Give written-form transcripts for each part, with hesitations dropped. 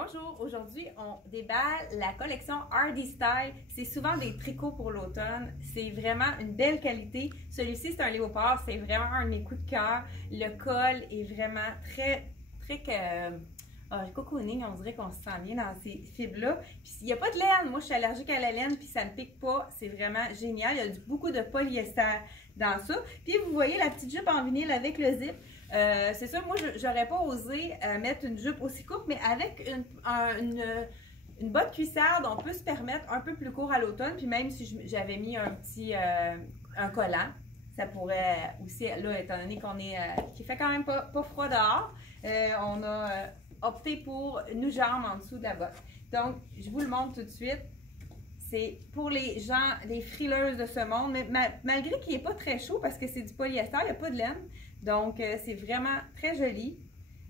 Bonjour, aujourd'hui on déballe la collection Hardy Style. C'est souvent des tricots pour l'automne. C'est vraiment une belle qualité. Celui-ci c'est un léopard, c'est vraiment un de mes coups de cœur. Le col est vraiment très cocooning, on dirait qu'on se sent bien dans ces fibres-là. Puis il n'y a pas de laine, moi je suis allergique à la laine, puis ça ne pique pas, c'est vraiment génial. Il y a beaucoup de polyester dans ça. Puis vous voyez la petite jupe en vinyle avec le zip. C'est ça, moi j'aurais pas osé mettre une jupe aussi courte, mais avec une bonne cuissarde, on peut se permettre un peu plus court à l'automne. Puis même si j'avais mis un petit un collant, ça pourrait aussi, là, étant donné qu'on est qu'il fait quand même pas froid dehors, on a opté pour une jambe en dessous de la botte. Donc, je vous le montre tout de suite. C'est pour les gens, les frileuses de ce monde, mais malgré qu'il n'est pas très chaud parce que c'est du polyester, il n'y a pas de laine. Donc, c'est vraiment très joli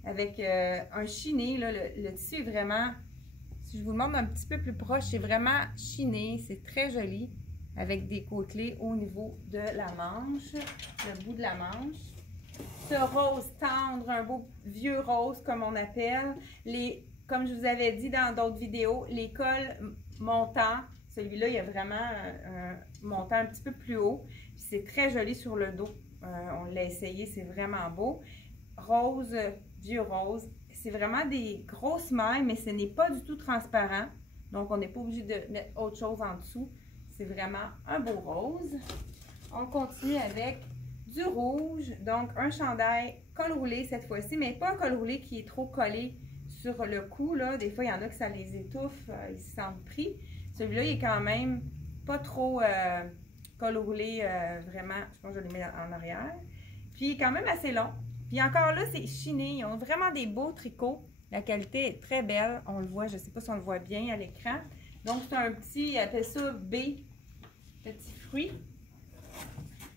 avec un chiné. Là, le tissu est vraiment, si je vous le montre un petit peu plus proche, c'est vraiment chiné. C'est très joli avec des côtelets au niveau de la manche, le bout de la manche. Ce rose tendre, un beau vieux rose comme on appelle. Comme je vous avais dit dans d'autres vidéos, les cols montants. Celui-là, il y a vraiment un montant un petit peu plus haut. C'est très joli sur le dos. On l'a essayé, c'est vraiment beau. Rose, vieux rose. C'est vraiment des grosses mailles, mais ce n'est pas du tout transparent. Donc, on n'est pas obligé de mettre autre chose en dessous. C'est vraiment un beau rose. On continue avec du rouge. Donc, un chandail col roulé cette fois-ci, mais pas un col roulé qui est trop collé sur le cou. Là. Des fois, il y en a que ça les étouffe. Ils se sentent pris. Celui-là, il est quand même pas trop col roulé, vraiment, je pense que je le mets en arrière. Puis, il est quand même assez long. Puis encore là, c'est chiné. Ils ont vraiment des beaux tricots. La qualité est très belle. On le voit, je ne sais pas si on le voit bien à l'écran. Donc, c'est un petit, ils appellent ça B, petit fruit.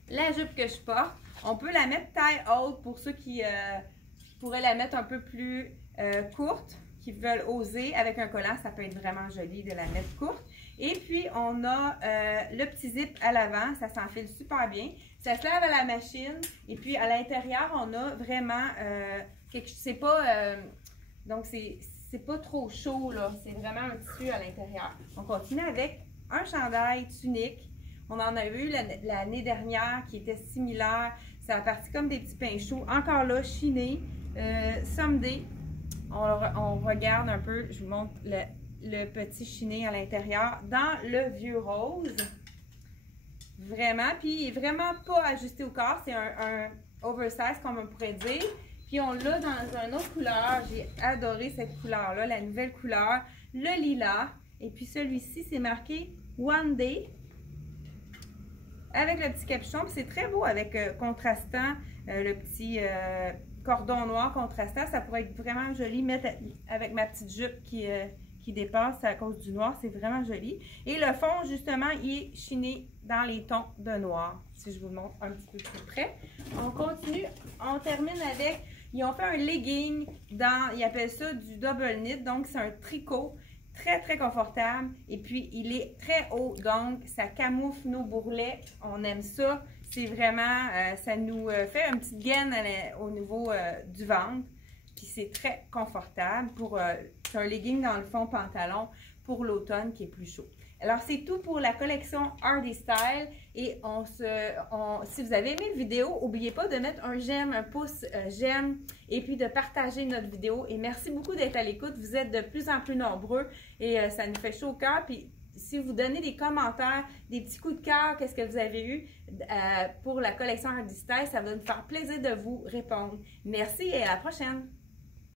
La jupe que je porte, on peut la mettre taille haute pour ceux qui pourraient la mettre un peu plus courte, qui veulent oser avec un collant, ça peut être vraiment joli de la mettre courte. Et puis, on a le petit zip à l'avant, ça s'enfile super bien. Ça se lave à la machine. Et puis, à l'intérieur, on a vraiment c'est pas... donc, c'est pas trop chaud, là. C'est vraiment un tissu à l'intérieur. On continue avec un chandail tunique. On en a eu l'année dernière qui était similaire. Ça a parti comme des petits pains chauds. Encore là, chiné, sommedé. On regarde un peu, je vous montre le petit chiné à l'intérieur dans le vieux rose. Vraiment, puis il n'est vraiment pas ajusté au corps. C'est un oversize, comme on pourrait dire. Puis on l'a dans une autre couleur. J'ai adoré cette couleur-là, la nouvelle couleur. Le lilas. Et puis celui-ci, c'est marqué One Day. Avec le petit capuchon. Puis c'est très beau avec contrastant, le petit... cordon noir contrastant, ça pourrait être vraiment joli, mettre avec ma petite jupe qui dépasse à cause du noir, c'est vraiment joli. Et le fond, justement, il est chiné dans les tons de noir, si je vous le montre un petit peu plus près. On continue, on termine avec, ils ont fait un legging ils appellent ça du double knit, donc c'est un tricot très confortable et puis il est très haut, donc ça camoufle nos bourrelets, on aime ça. C'est vraiment, ça nous fait une petite gaine au niveau du ventre. Puis c'est très confortable. C'est un legging dans le fond pantalon pour l'automne qui est plus chaud. Alors c'est tout pour la collection Hardy Style. Et si vous avez aimé la vidéo, n'oubliez pas de mettre un j'aime, un pouce j'aime. Et puis de partager notre vidéo. Et merci beaucoup d'être à l'écoute. Vous êtes de plus en plus nombreux. Et ça nous fait chaud au cœur. Puis si vous donnez des commentaires, des petits coups de cœur, qu'est-ce que vous avez eu pour la collection Hardy Style, ça va nous faire plaisir de vous répondre. Merci et à la prochaine!